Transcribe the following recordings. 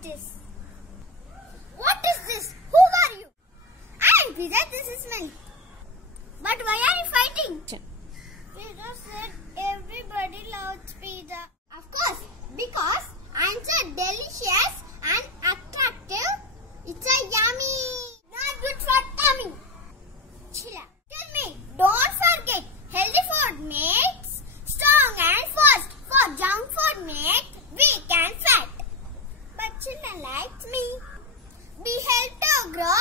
like this? What is this? Who are you? I am Pizza, this is milk. But why are you fighting? Pizza said everybody loves pizza. Of course, because I'm so delicious and attractive. It's a yummy. Not good for tummy. Chilla. Tell me, don't forget, healthy food makes strong and fast. For junk food makes weak and fat. But children like me. We help to grow,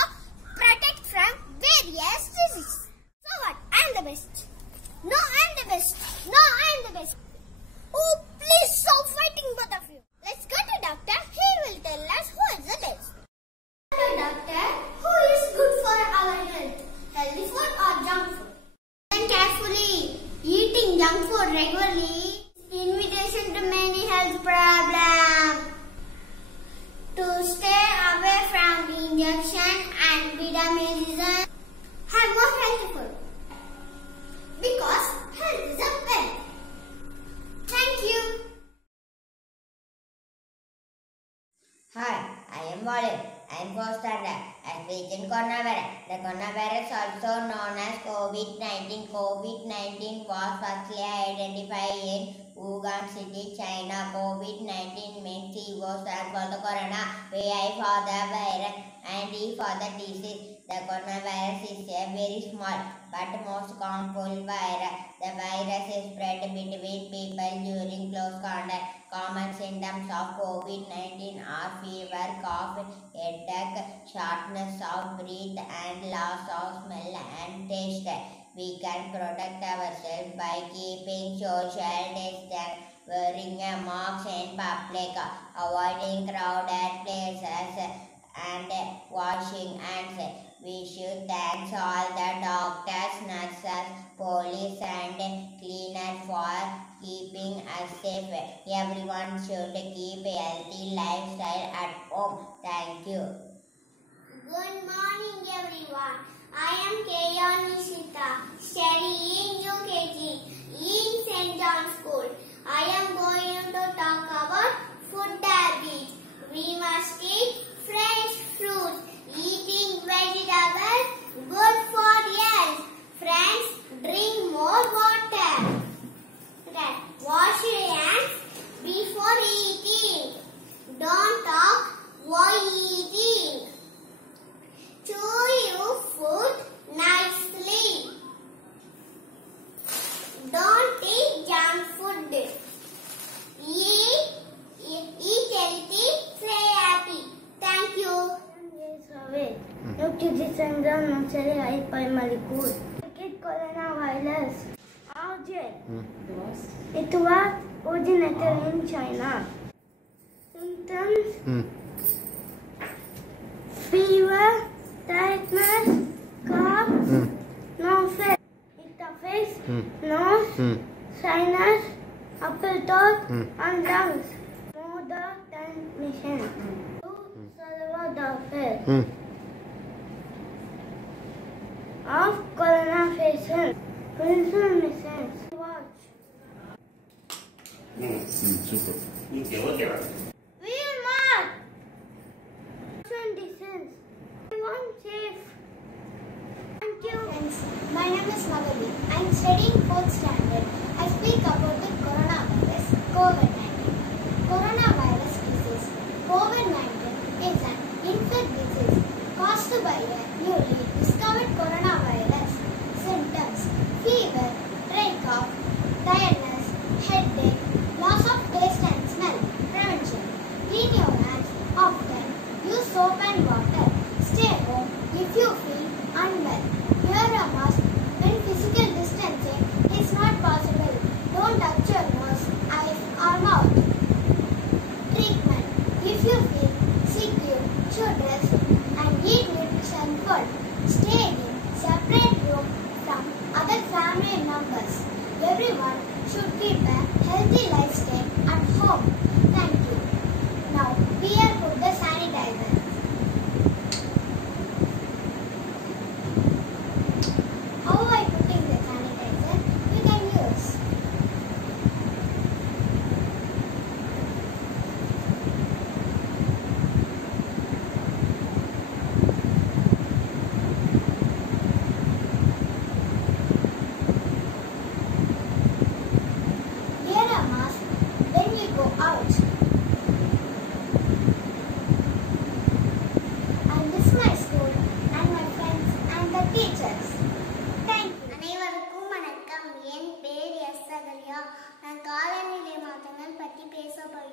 protect from various diseases. So what? I'm the best. No, I'm the best. No, I'm the best. Oh, please stop fighting, both of you. Let's go to doctor. He will tell us who is the best. Hello, doctor. Who is good for our health? Healthy food or junk food? Listen carefully. Eating junk food regularly is invitation to many health problems. To stay away from injection and vitamins, have more healthy food. Because health is a wealth. Thank you. Hi, I am Walid. I am 4th standard. I speak in coronavirus. The coronavirus, also known as COVID-19. COVID-19 was firstly identified in Wuhan City, China. COVID-19 means C was for the corona, VI for the virus, and D for the disease. The coronavirus is a very small but most harmful virus. The virus is spread between people during close contact. Common symptoms of COVID-19 are fever, cough, headache, shortness of breath, and loss of smell and taste. We can protect ourselves by keeping social distance, wearing a mask in public, avoiding crowded places, and washing hands. We should thank all the doctors, nurses, police, and cleaners for keeping us safe. Everyone should keep a healthy lifestyle at home. Thank you. Good morning, everyone. I am Keya Nishita, studying UKG in St. John's School. I am going to talk about food habits. We must eat fresh fruits. Eating vegetables good for health. Friends, drink more water. Wash your hands before eating. Don't talk while eating. Chew your food nicely. Don't eat junk food. Eat healthy, stay happy. Thank you. Eu que descendeu não seria aí primary school. Que coronavirus? It was originated in China. Symptoms: fever, tiredness, cough, no face, interface, nose, sinus, upper throat, and lungs. Mode of transmission. The of coronavirus. Transmission. Watch. Super. We will mark. Social distance. Everyone safe. Thank you. Friends, my name is Navali. I am studying 4th standard. I speak about the coronavirus, COVID-19. Coronavirus disease. COVID-19 is an infectious disease caused by a newly discovered coronavirus. Symptoms: fever, dry cough, tiredness, headache, loss of taste and smell. Prevention: clean your hands often. Use soap and water. Stay home if you feel unwell. Wear a mask when physical distancing is not possible. Don't touch your nose, eyes or mouth. Treatment: if you feel sick, you should rest and eat nutrition food. Stay in separate room from other family members. Everyone should keep a healthy lifestyle at home. Thank you. Now, here put the sanitizer. How I putting the sanitizer? You can use.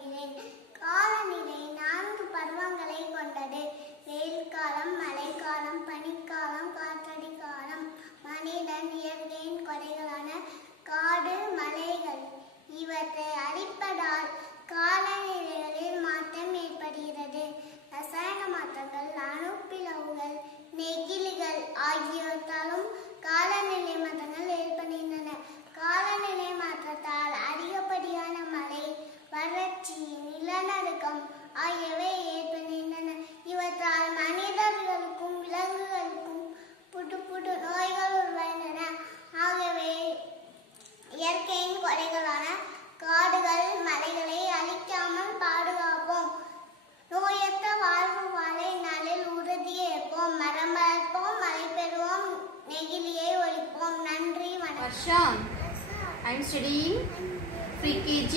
சொல்கிறேன். காலநிலை 4 பருவங்களை கொண்டது. வெயில் காலம், மழைக்காலம், பனிக்காலம், காற்றடி காலம். மனிதன் இயற்கையின் கொடைகளான காடு, மலைகள் இவற்றை அழிப்பதால் காலநிலைகளில் மாற்றம் ஏற்படுகிறது. ரசாயன மாற்றங்கள், அணுப்பிளவுகள், நெகிழிகள் ஆகியவற்றாலும் காலநிலை மாற்றங்கள் ஏற்படுகின்றன. காலநிலை மாற்றத்தால் அதிகப்படியான மழை, வறட்சி, நிலநடுக்கம் ஆகியவை ஏற்படுகின்றன. இவற்றால் மனிதர்களுக்கும் விலங்குகளுக்கும் புது நோய்கள் உருவாகின்றன. ஆகவே இயற்கையின் கொடைகளான காடுகள், மலைகளை அழிக்காமல் பாதுகாப்போம். நோயற்ற வாழ்வு வாழ நாளில் உறுதியேற்போம். மரம் வளர்ப்போம், மழை பெறுவோம், நெகிழியை ஒழிப்போம். நன்றி, வணக்கம். I am studying pre-KG.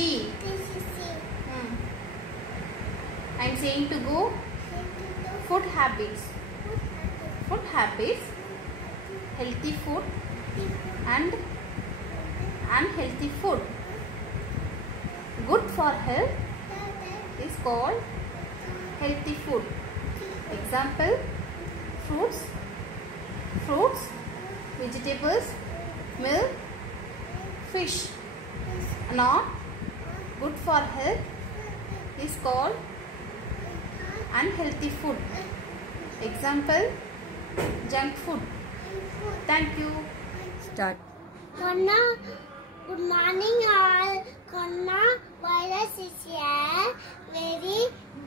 I am saying to go food habits. Food habits, healthy food and unhealthy food. Good for health is called healthy food. Example, fruits, vegetables, milk, fish. Not good for health is called unhealthy food. Example, junk food. Thank you. Start. Good morning all. Coronavirus is a very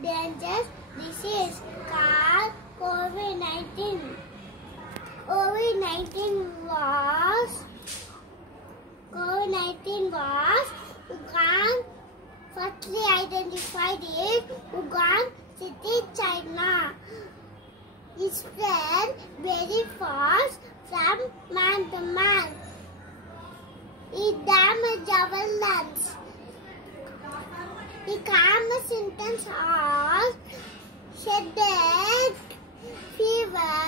dangerous disease called COVID-19. COVID-19 was Wuhan firstly identified in Wuhan city, China. It spread very fast from man to man. It damaged our lungs. The common symptoms are headache, fever,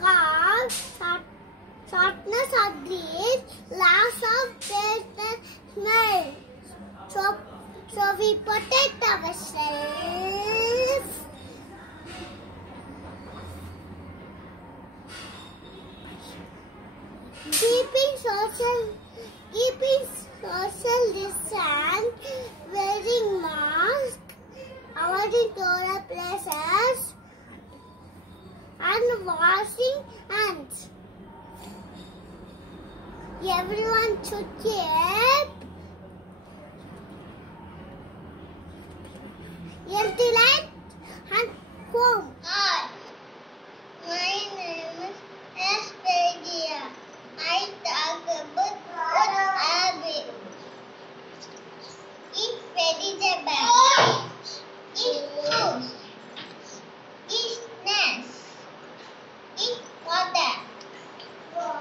cough, shortness of breath, loss of taste and smell. So we protect ourselves. Keeping social distance, wearing mask, avoiding crowded places, and washing hands. Everyone should keep healthy life and home. Hi, my name is Aspergia. I talk about what habit. Eat vegetables. Eat fruits. Eat snacks. Eat water.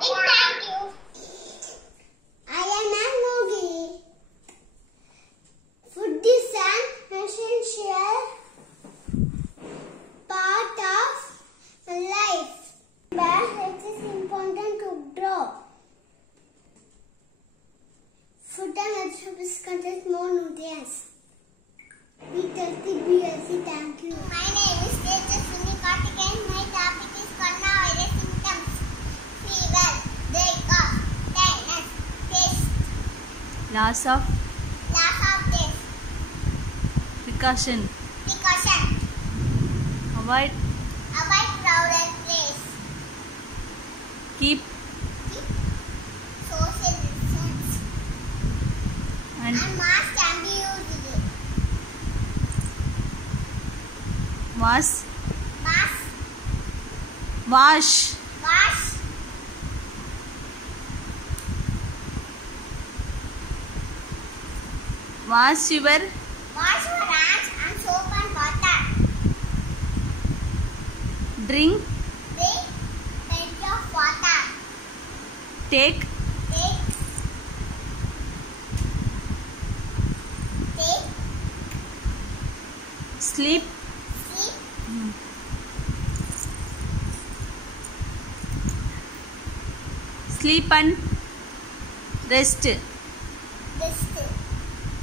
Thank you. I am Mogi. Food is an essential part of life. But it is important to grow. Food and vegetables contain more nutrients. Be healthy, thank you. My name is Tejaswini Karthikeyan. My topic is coronavirus symptoms. Fever, dry cough, tiredness, taste. Loss of Taste. precaution. Avoid Crowded place. keep Social distance. and And mask can be used. wash Mask. wash Wash. wash your Wash your hands and soap and water. drink Drink plenty of water. take sleep Sleep and rest.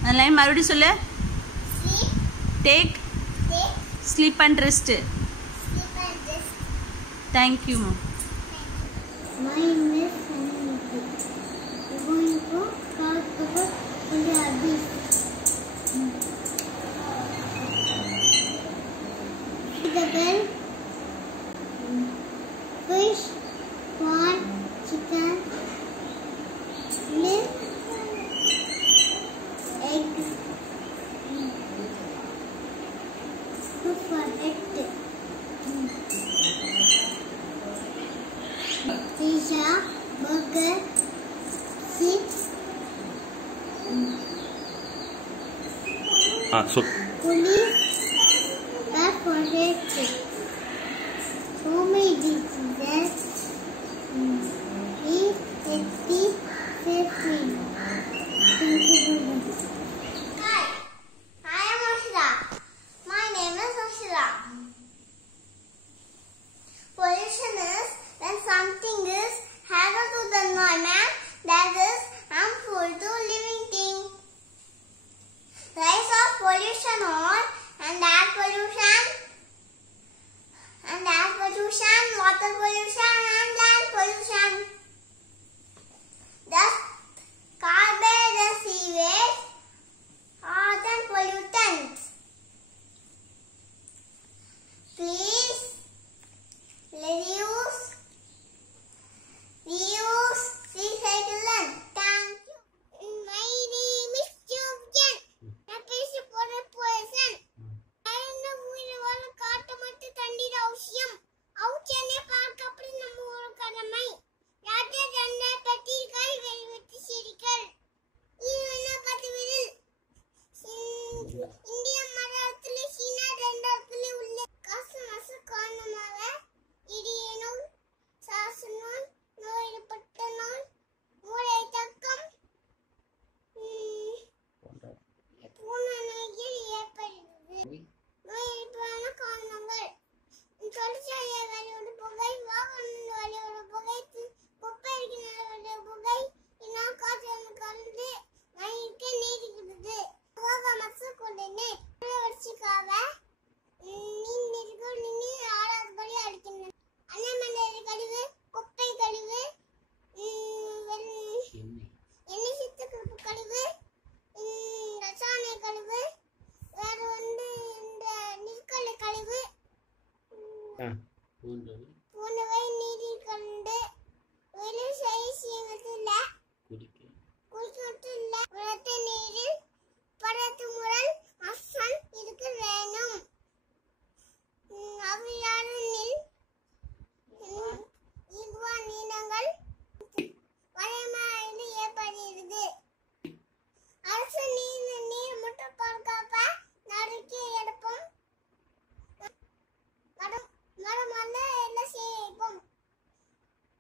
அந்த line மறுபடியும் சொல்லு. Sleep. Take Take. Sleep and rest. Sleep and rest. Thank you. My name is Sanity. We're going to talk about Punjabi. The bell. Fish, corn, chicken, milk, eggs, food for it. Pizza, burger, chips, police, for it. So many diseases. Eat healthy, safely. Thank you. Hi, I am Ashira. My name is Ashira. Pollution is when something is hazard to the environment that is harmful to living things. Rise of pollution on and air pollution, water pollution and land pollution. Thus, garbage and sewage are the pollutants. Please reduce, recycle and thank you. My name is Jovjan. That is for a person. I know we will cut a much tandi ocean. Out and a park up in the more caramay. Rather than a petty guy with the circle. Even a particular Indian Marathon, China, and the customers corner. Idiano, Sassanon, no Patanon, Muratakam. பூனவை நீரில் கண்டு வெளி செய்யல குடிக்கல உரத்த நீரில் படத்து முரண் அசன் இருக்க வேணும். அவையானில் இவ்வாறு நீளங்கள் வரைமாறு ஏற்படுகிறது. அரசு நீர் முட்டை பாதுகாப்ப நடவடிக்கை எடுப்போம். மரமல்ல என்ன செய்வோம்.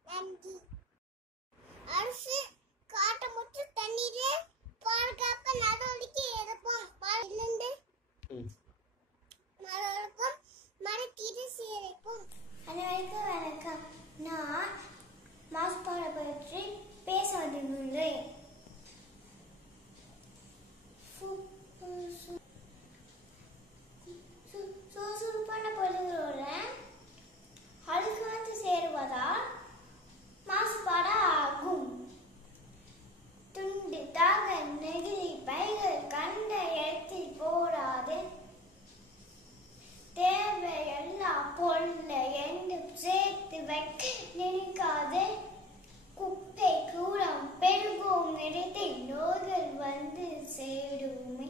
நன்றி. அரசு காட்ட முற்று தண்ணீரை பாதுகாப்ப நடவடிக்கை எடுப்போம். பாலிலிருந்து மரம் மரக்கீரை சேரைப்போம். அனைவருக்கும் வணக்கம். நான் மாசுபாடு பற்றி பேச வந்துள்ளேன். சுறுசுறுப்பான பொருள்களோட அழுக்கு வந்து சேருவதால் மாசுபாடு ஆகும். துண்டு தாக நெகிழி பைகள் கண்ட இடத்தில் போடாது. தேவையெல்லா பொருளை என்று சேர்த்து வைக்க நினைக்காது. குப்பை கூடம் பெருகும் இடத்தில் நோய்கள் வந்து சேருமே.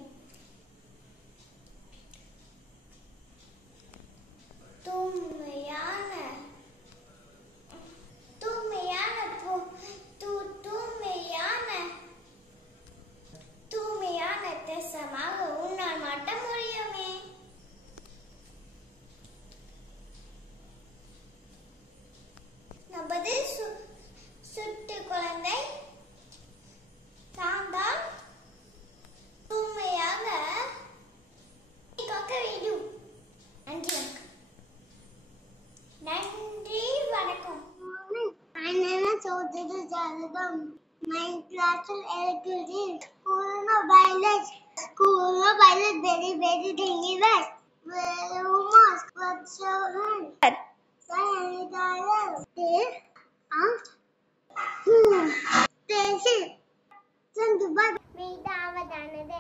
தூய்மையான தேசமாக உன்னால் மட்டும் முடியுமே. நமது சுட்டு குழந்தை தாண்டால் தூய்மையாக காக்க வேண்டும். நன்றி வணக்கம். My name is Chaudhary Jalabam. My class is coronavirus. Coronavirus very dangerous. Wear a mask. Wash your hands. Sanitizer. Stay safe. ಮೇಘಾವಧಾನದೆ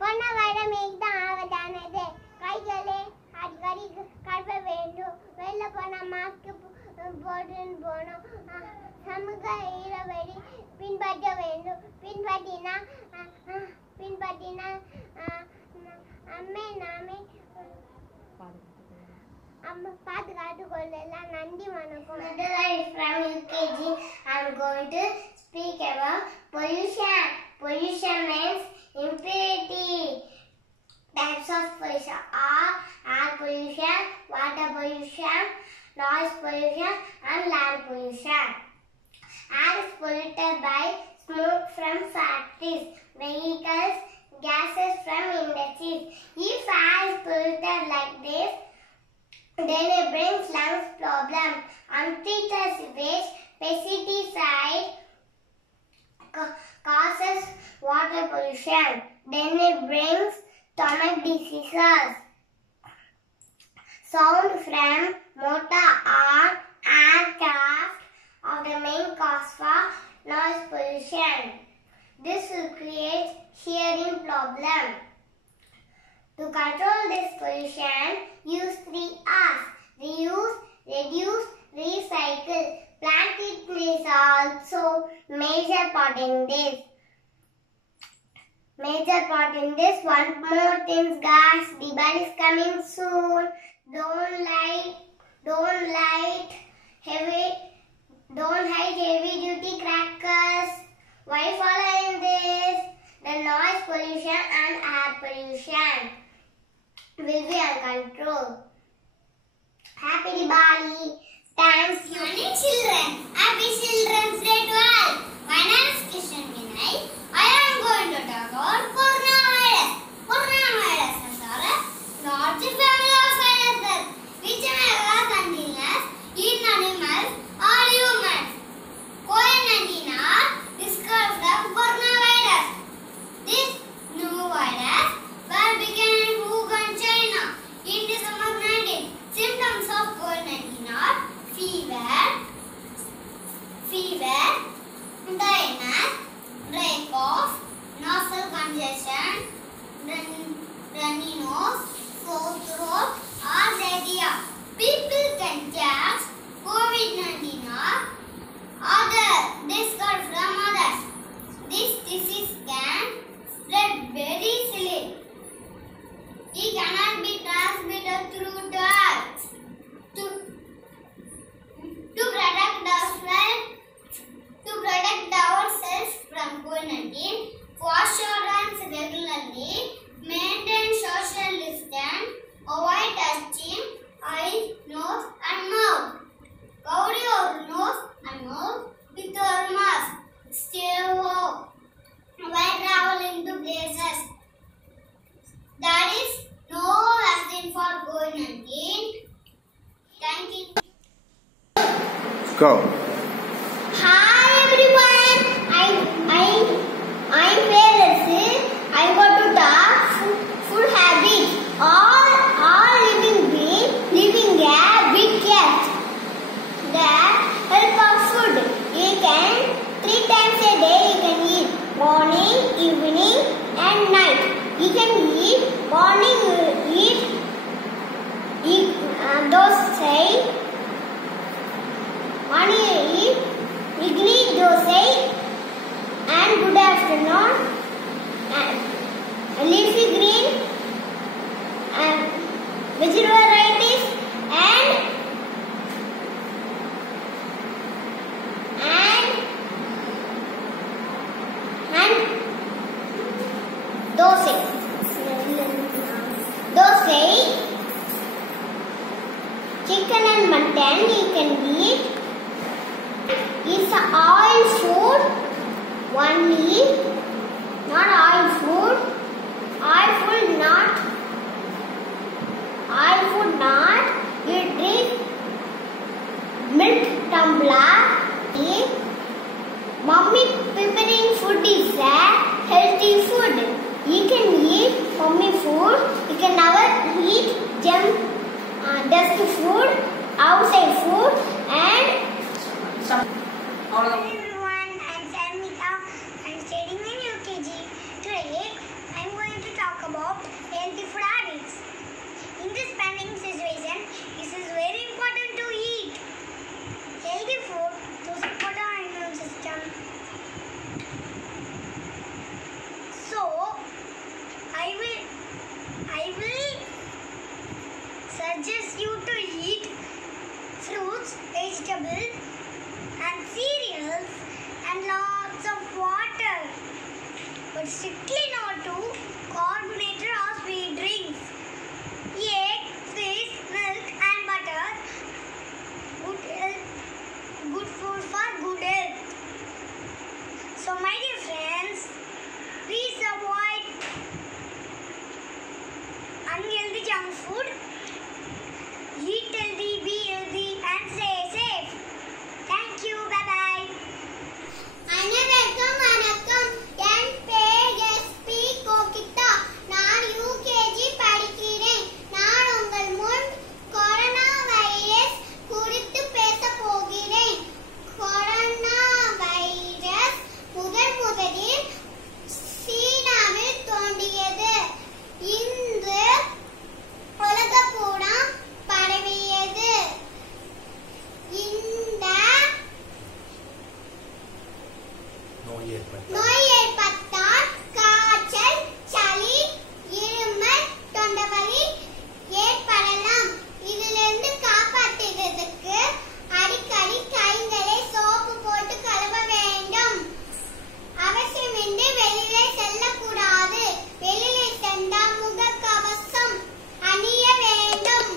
கொரோனாவைர மேகதாவதானதே கைகளை அடிக்கடி கழுவ வேண்டும் வெளில போனா மாஸ்க் போட்டுன்னு போகணும் சமூக இடைவெளி பின்பற்ற வேண்டும் பின்பற்றினா அம்மே நாமே பாதுகாத்து கொள்ளலாம் நன்றி வணக்கம் From UKG, I'm going to speak about pollution. Pollution means impurity. Types of pollution are air pollution, water pollution, noise pollution, and land pollution. Air is polluted by smoke from factories, vehicles, gases from industries. If air is polluted like this, then it brings lungs problem. Untreated sewage, pesticide causes water pollution. Then it brings stomach diseases. Sound from motor or aircraft are the main cause for noise pollution. This will create hearing problem. To control this pollution, use 3 R's: reuse, reduce, recycle. Plastic is also major part in this. One more thing, guys. Diwali is coming soon. Don't hide heavy duty crackers. Why following this? The noise pollution and air pollution will be under control. Happy Diwali! Thanks you. Morning children, happy Children's Day to all. My name is Kishan Vinay. I am going to talk about coronavirus. Coronavirus is a large family of viruses which may cause illness in animals or humans. COVID-19 are discovered from coronavirus. This new virus was began in Wuhan, China in December 19. Symptoms of COVID-19 are fever, dryness, dry cough, nasal congestion, runny nose, sore throat, or diarrhea. People can catch COVID-19 or discovered from others. This disease can spread very easily. It cannot be transmitted through drugs. To protect ourselves from COVID-19, wash your hands regularly, maintain social distance, avoid touching eyes, nose and mouth. Cover your nose and mouth with your mask. Stay home while traveling to places. That is no vaccine for COVID-19. Thank you. Go. Hi everyone, I'm Velasy. I want to talk food habits. All living a big cat. The help of food. You can 3 times a day you can eat. Morning, evening and night. You can eat morning eat dosa. Morning eat idli, dosa, and good afternoon leafy green and vegetable varieties and dosa, chicken and mutton you can eat. It's an oil food only, not oil food. Oil food not. You drink milk tumbler. Mommy preparing food is a healthy food. You can dust food, outside food, and Hi everyone, I'm Sarmita. I'm studying in UKG. Today, I'm going to talk about healthy food habits. In this pandemic situation, it is very important to eat healthy food to support our immune system. So, I will suggest you to eat fruits, vegetables, and cereals and lots of water, but strictly not to carbonated or sweet drinks. Egg, fish, milk and butter, good food for good health. So my dear friends, please avoid unhealthy junk food. Eat healthy, be healthy and stay safe. Thank you. Bye bye. அனைவருக்கும் வணக்கம். என் பெயர் SP Gokitha. நான் UKG படிக்கிறேன். நான் உங்கள் முன் corona virus குறித்து பேசப் போகிறேன். கொரோனா வைரஸ் முதலில் சீனாவில் தோன்றியது. இன்று உலகம் பூரா பரவியது. இந்த நோய் ஏற்பட்டால் காய்ச்சல், சளி, இருமல், தொண்டைவலி ஏற்படலாம். இதிலிருந்து காப்பாற்றுவதற்கு அடிக்கடி கைகளை சோப்பு போட்டு கழுவ வேண்டும். அவசியமின்றி வெளியே செல்லக்கூடாது. வெளியே சென்றால் முகக்கவசம் அணிய வேண்டும்.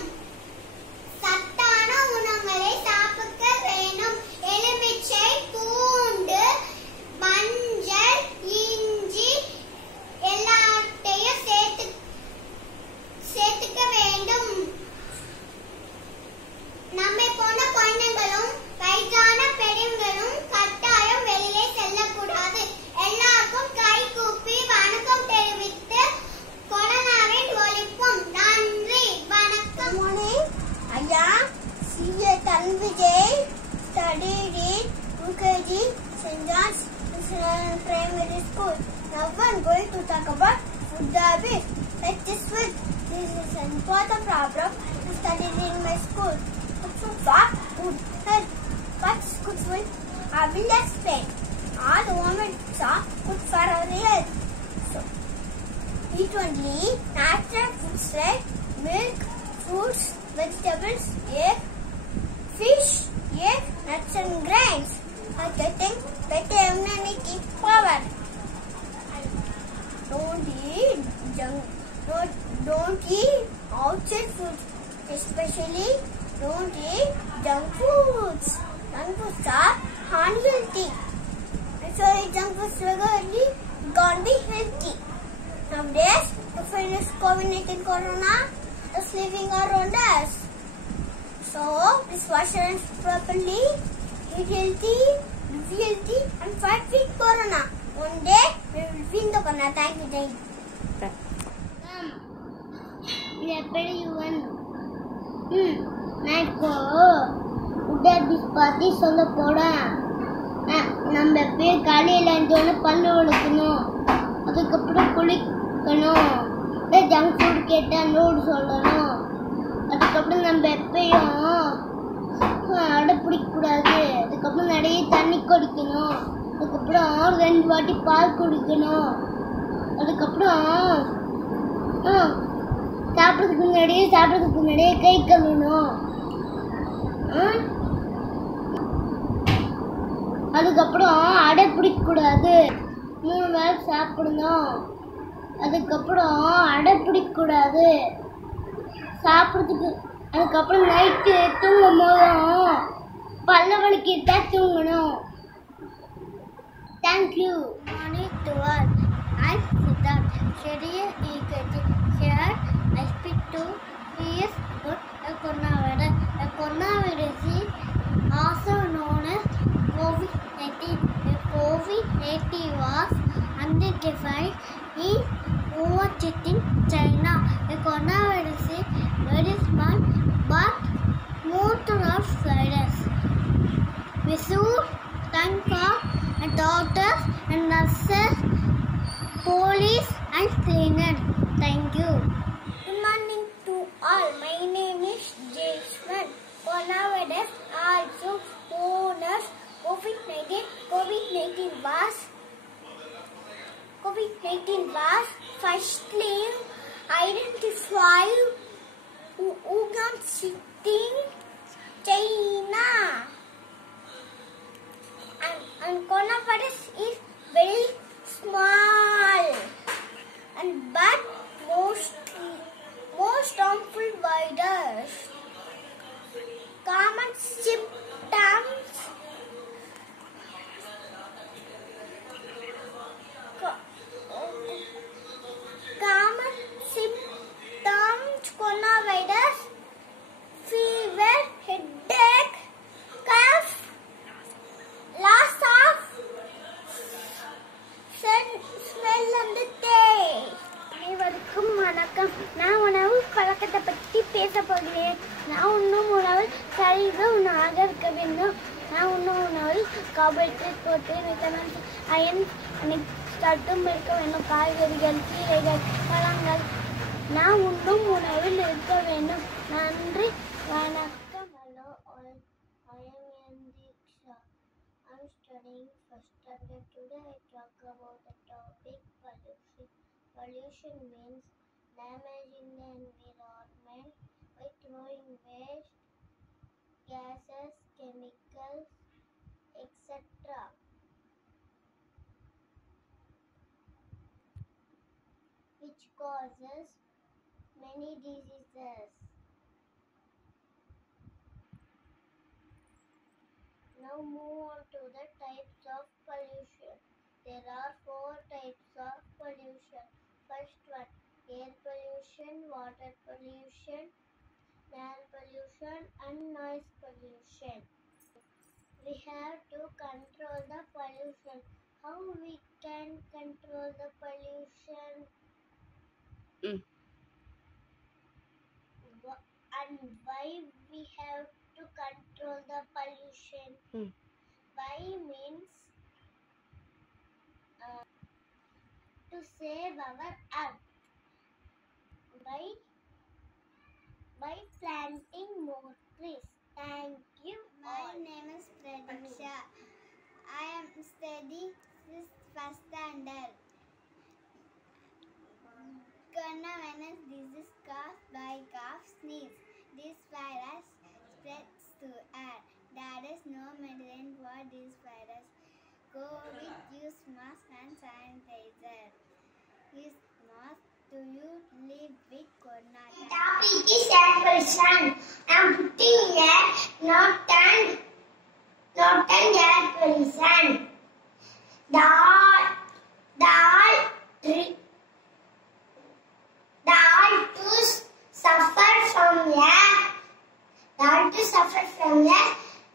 சத்தான உணவுகளை சாப்பிட வேண்டும். எலுமிச்சை, பூண்டு, மஞ்சள், இஞ்சி எல்லாத்தையும் சேர்த்துக்க வேண்டும். நம்மை போன குழந்தைகளும் வயதான பெரியவர்களும் கட்டாயம் வெளியே செல்லக்கூடாது. எல்லாருக்கும் கை கூப்பி வணக்கம் தெரிவித்து கொரோனாவை ஒழிப்போம். நன்றி, வணக்கம். I am C.A. Tanvijay, studied in UKG St. John's Primary School. Now I'm going to talk about food habits. Like this food, this is an important problem to study in my school. Good food for good health. What's good food? I will explain. All the moments are good for our health. So, eat only natural foods like milk, fruits, vegetables, egg, fish, nuts and grains are getting better immunity power. Don't eat outside food, especially don't eat junk foods. Junk foods are unhealthy. So eat junk foods regularly, you can't be healthy. Nowadays, to finish COVID-19 corona is living around us. So, please wash your hands properly, eat healthy, live healthy, and fight with corona. One day, we will win the corona. Thank you. எப்படி நான் இப்போ உடற்பயிற்சி பற்றி சொல்ல போறேன். நம்ம எப்பயும் காலையில் எழுந்தோடனே பல்லு விளக்கணும், அதுக்கப்புறம் குளிக்கணும், ஜங்க் ஃபுட் கேட்டால் நோடு சொல்லணும், அதுக்கப்புறம் நம்ம எப்பயும் அடை பிடிக்கக்கூடாது, அதுக்கப்புறம் நிறைய தண்ணி குடிக்கணும், அதுக்கப்புறம் 2 வாட்டி பால் குடிக்கணும், அதுக்கப்புறம் சாப்பிட்றதுக்கு முன்னாடியே கை கழுவணும், அதுக்கப்புறம் அடை பிடிக்கக்கூடாது, 3 வேளை சாப்பிடணும், அதுக்கப்புறம் அடை பிடிக்கக்கூடாது சாப்பிட்றதுக்கு, அதுக்கப்புறம் நைட்டு தூங்கும் போதும் பல்ல வலிக்கிட்டு தான் தூங்கணும். Thank you. Morning to all. I'm Siddharth, studying EKG. Here I speak to is about the coronavirus. The coronavirus is also known as COVID-19. The COVID-19 was identified in Wuhan, China. The coronavirus is very small but cleaner. Thank you. Good morning to all. My name is Jason. Coronavirus, also known as COVID-19. COVID-19 was firstly identified Wuhan City, China. And coronavirus is very small but most harmful virus. Common symptoms. Coronavirus, fever, headache, cough, loss of smell and taste. அனைவருக்கும் வணக்கம். நான் உணவு பழக்கத்தை பற்றி பேச போகிறேன். நான் உண்ணும் உணவில் சரிவு உணவாக இருக்க வேண்டும். நான் உண்ணும் உணவில் கார்போஹைட்ரேட், புரோட்டீன், விட்டமின், அயன் சத்தும் இருக்க வேண்டும். காய்கறிகள், கீரைகள், பழங்கள் நான் உண்ணும் உணவில் இருக்க வேண்டும். நன்றி, வணக்கம். Hello all, I am Diksha. I am studying first standard. Today I talk about the topic pollution. Pollution means damaging the environment by throwing waste, gases, chemicals, etc. which causes many diseases. Now move on to the types of pollution. There are 4 types of pollution. First one, air pollution, water pollution, land pollution and noise pollution. We have to control the pollution. How we can control the pollution? And why we have to control the pollution? Why means to save our earth by planting more trees. Thank you. My name is Pradiksha. I am studying first standard. Coronavirus disease caused by cough, sneeze. This virus spreads to air. There is no medicine for this virus. COVID, use mask and sanitizer. Use mask. Do you live with corona? The topic is air pollution. I am putting air, not an air pollution. The all to suffer from a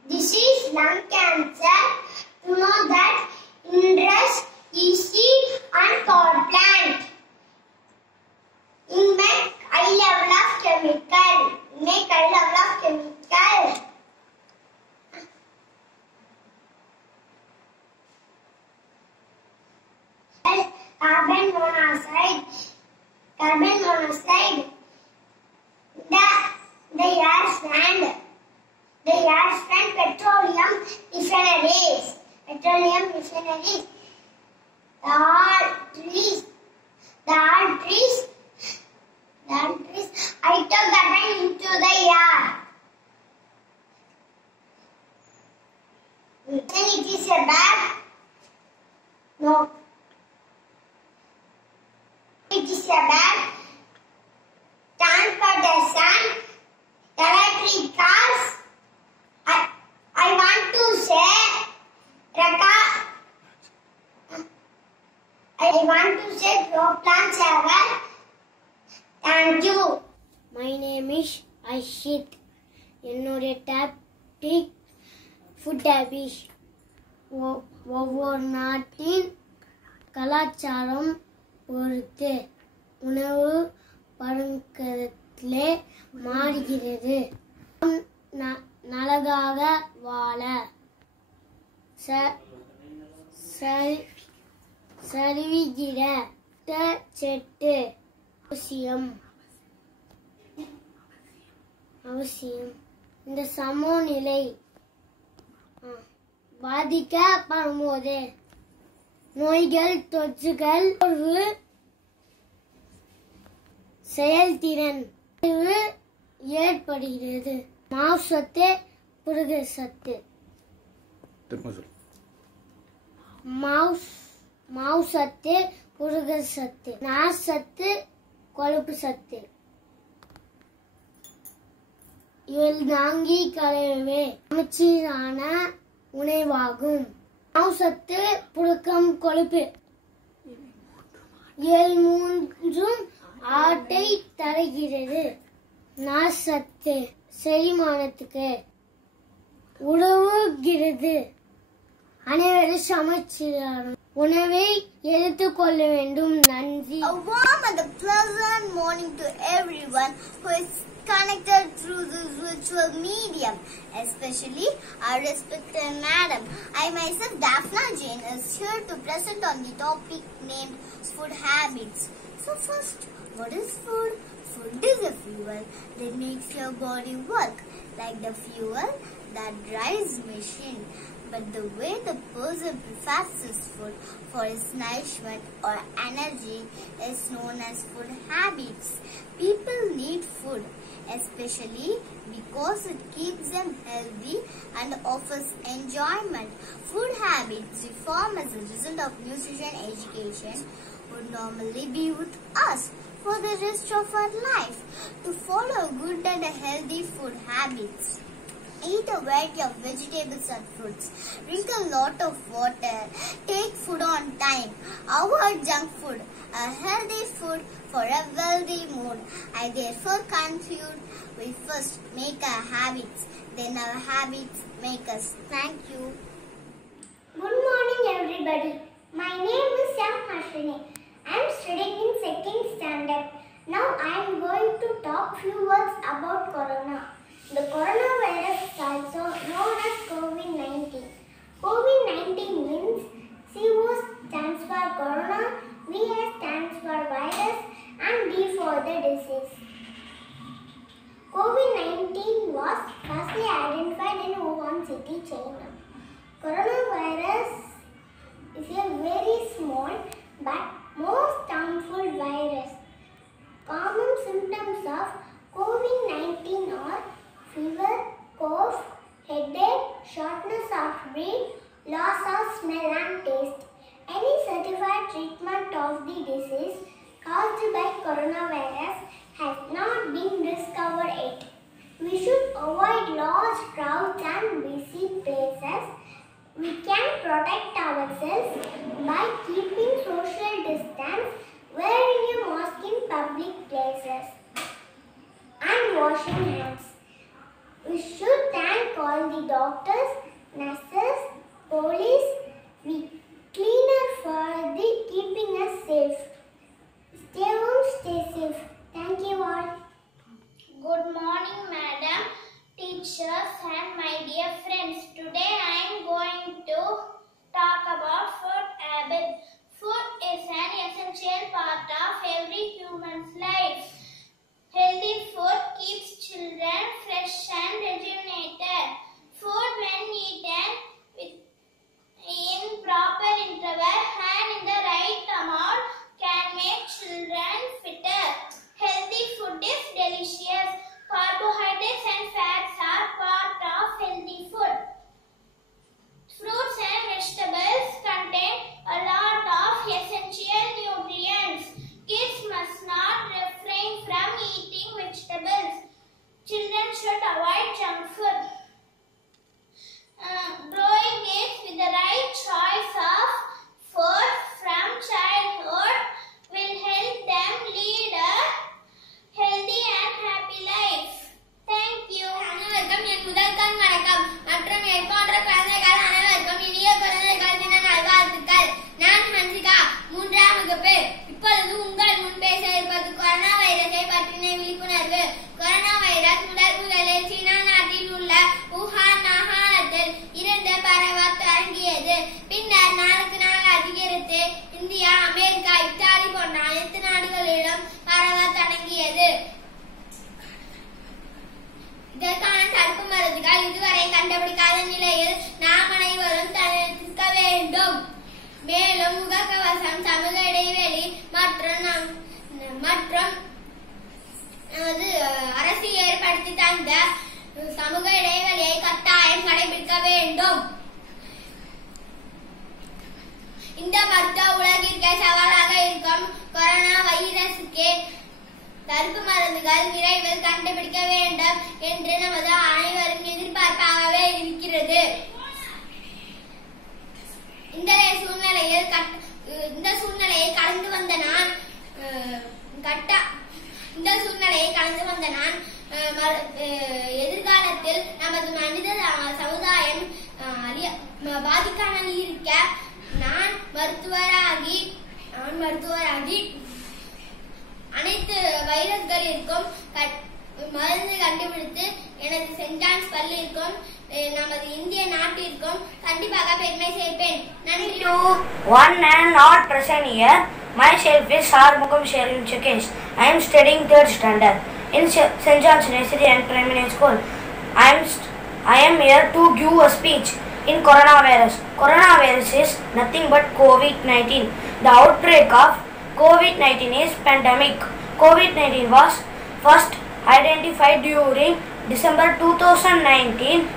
disease, lung cancer. To know that interest, easy and power plant. In make high level of chemical. Carbon monoxide. The air stand petroleum refineries. All trees hydrocarbon into the air. Then it is a bad. No. It is a bad. Transportation, electric cars. I want to say plants ever. Thank you. My name is Ashit. என்னுடைய topic food habits. ஒவ்வொரு நாட்டின் கலாச்சாரம் பொறுத்து உணவு பழக்கத்திலே மாறுகிறது. நலகாக வாழ சரிவிகிற set அவசியம். இந்த சமநிலை பாதிக்கப்படும்போது நோய்கள், தொற்றுகள், செயல்திறன் ஏற்படுகிறது. மாவுசத்து, புரத சத்து. மாவுசத்து, புரத சத்து, நார் சத்து, கொழுப்பு சத்து. தாங்கி கலவை அமைச்சரான உணவாகும். மாவுசத்து, புழுக்கம், கொழுப்பு மூன்றும் ஆட்டை தருகிறது. நார் சத்து செரிமானத்துக்கு உதவுகிறது. அனைவரும் சமைச்சரான உணவை எடுத்துக்கொள்ள வேண்டும். நன்றி. A warm and a pleasant morning to everyone who is connected through this virtual medium, especially our respected madam. I myself, Daphna Jane, is here to present on the topic named food habits. So first, what is food? Food is a fuel that makes your body work, like the fuel that drives machine. But the way the person prepares his food for his nourishment or energy is known as food habits. People need food, especially because it keeps them healthy and offers enjoyment. Food habits we form as a result of nutrition education would normally be with us for the rest of our life. To follow good and healthy food habits, eat a variety of vegetables and fruits. Drink a lot of water. Take food on time. Avoid junk food. A healthy food for a wealthy mood. I therefore conclude, we first make our habits, then our habits make us. Thank you. Good morning, everybody. My name is Sam Ashwini. I am studying in 2nd standard. Now I am going to talk few words about corona. The coronavirus is also known as COVID-19. COVID-19 means CO stands for corona, VS stands for virus, and D for the disease. COVID-19 was firstly identified in Wuhan city, China. Coronavirus is a very small but most harmful virus. Common symptoms of COVID-19 are fever, cough, headache, shortness of breath, loss of smell and taste. Any certified treatment of the disease caused by coronavirus has not been discovered yet. We should avoid large crowds and busy places. We can protect ourselves by keeping social distance, wearing a mask in public places, and washing hands. We should thank all the doctors, nurses, police, the cleaner for the keeping us safe. Stay home, stay safe. Thank you all. Good morning, madam, teachers, and my dear friends. Today I am going to talk about food habits. Food is an essential part of every human's life. Healthy food keeps children fresh and rejuvenated. Food, when eaten in proper interval and in the right amount, can make children fitter. Healthy food is delicious. Carbohydrates and fats are part of healthy food. Fruits and vegetables contain a lot of essential nutrients. Kids must not refrain from eating vegetables. Children should avoid junk food. Growing kids with the right choice of food from childhood will help them lead a healthy and happy life. Thank you. அனைவருக்கும் என் முதல் கண் வணக்கம் மற்றும் என் போன்ற குழந்தைகள் அனைவருக்கும் இனிய குழந்தைகள் தின நல்வாழ்த்துக்கள். நான் ஹன்சிகா, 3ஆம் வகுப்பு. இப்பொழுது உங்கள் முன் பேச இருப்பது கொரோனா வைரஸை பற்றின விழிப்புணர்வு. கொரோனா வைரஸ் முதலில் சீனா நாட்டில் உள்ள wuhan மாகாணத்தில் இருந்து பரவ தொடங்கியது. பின்னர் நாளுக்கு நாள் அதிகரித்து இந்தியா, அமெரிக்கா, இத்தாலி போன்ற அனைத்து நாடுகளிலும் பரவ தொடங்கியது. இதற்கான தடுப்பு மருந்துகள் இதுவரை கண்டுபிடிக்காத நிலையில் நாம் அனைவரும் தடுக்க வேண்டும். மேலும் முகக்கவசம், சமூக இடைவெளி மற்றும் நமது அரசு ஏற்படுத்தி தந்த சமூக இடைவெளியை கட்டாயம் கடைபிடிக்க வேண்டும். இந்த மருத்துவ உலகிற்கே சவாலாக இருக்கும் கொரோனா வைரசுக்கு தடுப்பு மருந்துகள் விரைவில் கண்டுபிடிக்க வேண்டும் என்று நமது அனைவரும் எதிர்பார்ப்பாகவே இருக்கிறது. இந்த சூழ்நிலையை கடந்து வந்த நான் எதிர்காலத்தில் நமது மனித சமுதாயம் பாதிக்காமல் இருக்க நான் மருத்துவராகி அனைத்து வைரஸ்களிற்கும் மருந்து கண்டுபிடித்து எனது சென்ட் ஜான்ஸ் பள்ளியிற்கும் நமது இந்திய நாட்டிற்கும் கண்டிப்பாக பெருமை சேர்ப்பேன். நன்றி. One and not present here. Myself is Sarmugam Sherin Chikesh. I am studying 3rd standard in St. John's Nursery and Primary School. I am here to give a speech in coronavirus. Coronavirus is nothing but COVID-19. The outbreak of COVID-19 is pandemic. COVID-19 was first identified during December 2019,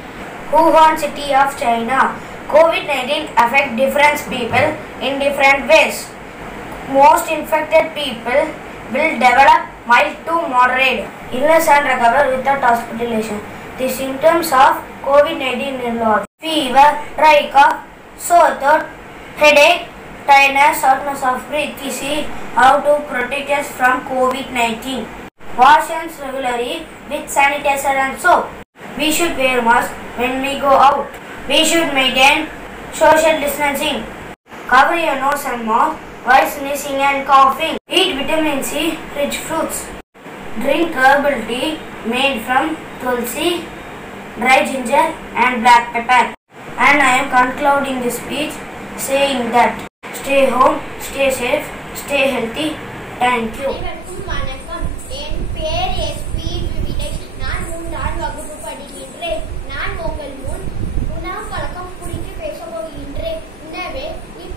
Wuhan city of China. COVID-19 affect different people in different ways. Most infected people will develop mild to moderate illness and recover without hospitalization. The symptoms of COVID-19 include fever, dry cough, sore throat, headache, tiredness, shortness of breath. We see how to protect us from COVID-19. Wash hands regularly with sanitizer and soap. We should wear masks when we go out. We should maintain social distancing. Cover your nose and mouth while sneezing and coughing. Eat vitamin C rich fruits. Drink herbal tea made from tulsi, dry ginger and black pepper. And I am concluding this speech saying that stay home, stay safe, stay healthy. Thank you. வணக்கம். என் பேர் SP விவிடை. நான் 3ஆம் வகுப்பு படிக்கின்றேன். நான் உங்கள் முன் உணவு பழக்கம் குறித்து பேச போகின்றேன். உணவே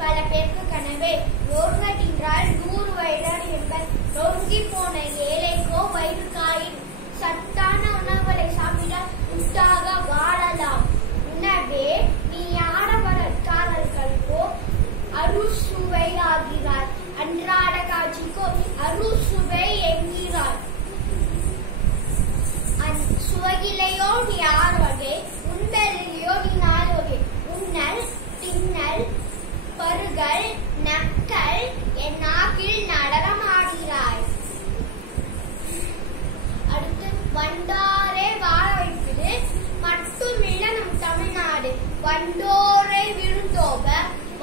பல பேருக்கு கனவே. ஒருவர் என்றால் 100 வயதான என்பர். நொறுங்கி போன ஏழைக்கோ வயிறு காயின். சத்தான உணவுகளை சாப்பிட்டால் உற்சாக வாழலாம். உணவே நீ ஆடவரக்காரர்களுக்கோ அறுசுவை ஆகிறார். அன்றாட காட்சிக்கோ அறுசுவை என்கிறார். சுவகிலையோ நீ 6 வகை, உண்பதிலையோ நீ 4 வகை. உண்ணல், தின்னல், பருகல், நக்கல், என் நாக்கில் நடனமாடுகிறாய். அடுத்து வண்டாரை வாழ வைப்பது மட்டுமில்ல நம் தமிழ்நாடு. வண்டோரை விருந்தோக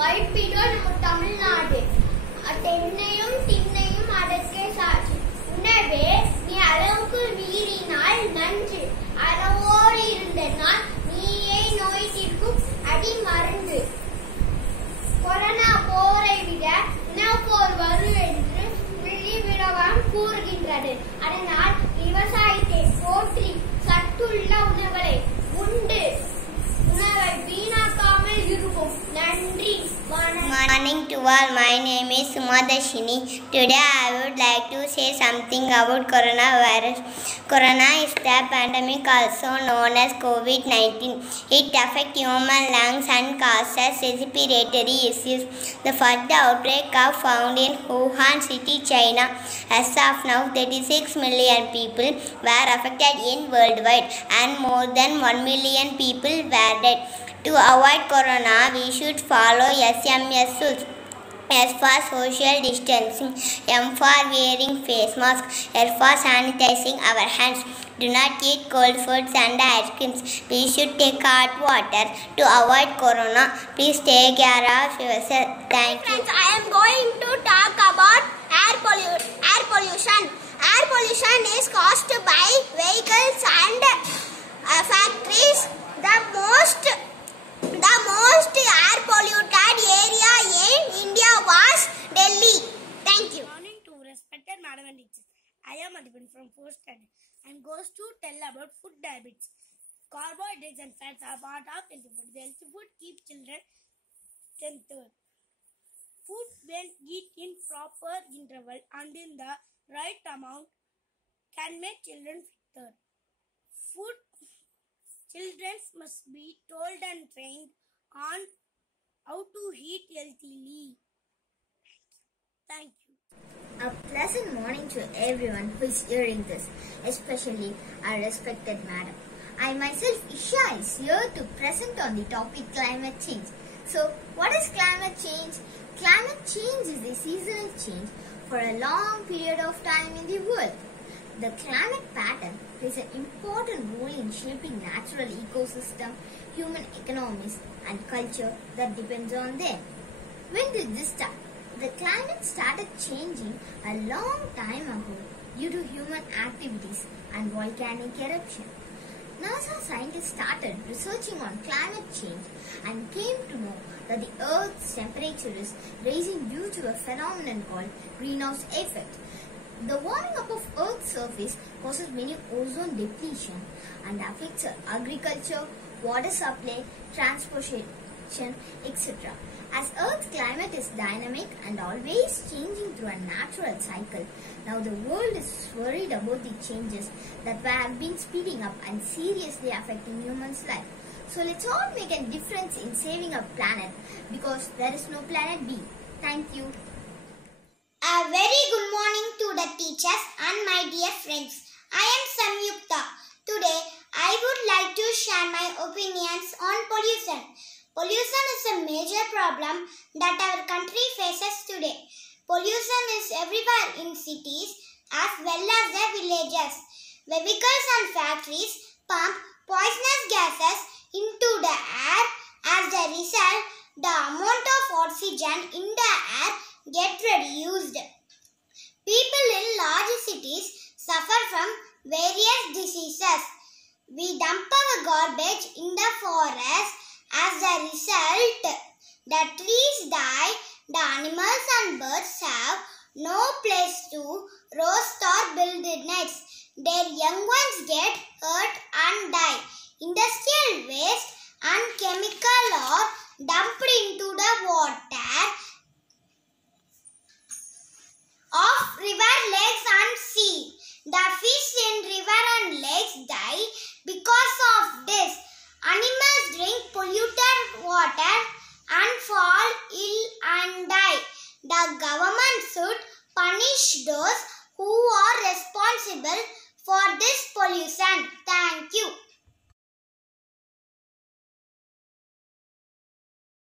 வைப்பிடோ நம் தமிழ்நாடு. தென்னையும் திண்ணையும் அதற்கே சாட்சி. உணவே நீ அளவுக்கு மீறினால் நன்று. அளவோடு இருந்த நாள் நீயே நோய் தீர்க்கும் அடி மருந்து. கொரோனா போரை விட உணவுப்போர் வரும் என்று புள்ளிவிவரம் கூறுகின்றது. அதனால் விவசாயத்தை போற்றி சத்துள்ள உணவுகளை உண்டு உணவை வீணாக்காமல் இருக்கும். நன்றி. Morning to all. My name is Sumadashini. Today I would like to say something about coronavirus. Corona is the pandemic also known as COVID-19. It affects human lungs and causes respiratory issues. The first outbreak was found in Wuhan city, China. As of now, 36 million people were affected in worldwide and more than 1 million people were dead. To avoid corona, we should follow SMS rules. S for social distancing, M for wearing face mask, L for sanitizing our hands. Do not eat cold foods and ice creams. We should take hot water to avoid corona. Please take care of yourself. Thank you. Friends, I am going to talk about air pollution. Air pollution is caused by vehicles and factories. The most air polluted area in India was Delhi. Thank you. Good morning to respected madam and teachers. I am Adipin from 4th standard. and goes to tell about food habits. Carbohydrates and fats are part of healthy food. The healthy food keeps children strengthened. Food when eaten in proper interval and in the right amount can make children fitter. Food children must be told and trained on how to eat healthily. Thank you. A pleasant morning to everyone who is hearing this, especially our respected madam. I myself, Isha, is here to present on the topic climate change. So, what is climate change? Climate change is the seasonal change for a long period of time in the world. The climate pattern plays an important role in shaping natural ecosystem, human economies, and culture that depends on them. When did this start? The climate started changing a long time ago due to human activities and volcanic eruption. NASA scientists started researching on climate change and came to know that the Earth's temperature is rising due to a phenomenon called greenhouse effect. The warming up of Earth's surface causes many ozone depletion and affects agriculture, water supply, transportation, etc. As Earth's climate is dynamic and always changing through a natural cycle, now the world is worried about the changes that have been speeding up and seriously affecting humans' life. So let's all make a difference in saving our planet because there is no planet B. Thank you. A very good morning to the teachers and my dear friends. I am Samyukta. Today I would like to share my opinions on pollution. Pollution is a major problem that our country faces today. Pollution is everywhere in cities as well as the villages. Vehicles and factories pump poisonous gases into the air. As a result, the amount of oxygen in the air gets reduced. People in large cities suffer from various diseases. We dump our garbage in the forest. As a result, the trees die, the animals and birds have no place to roast or build nests. Their young ones get hurt and die. Industrial waste and chemical are dumped into the water of river, lakes and sea. The fish in river and lakes die because of this. Animals drink polluted water and fall ill and die. The government should punish those who are responsible for this pollution.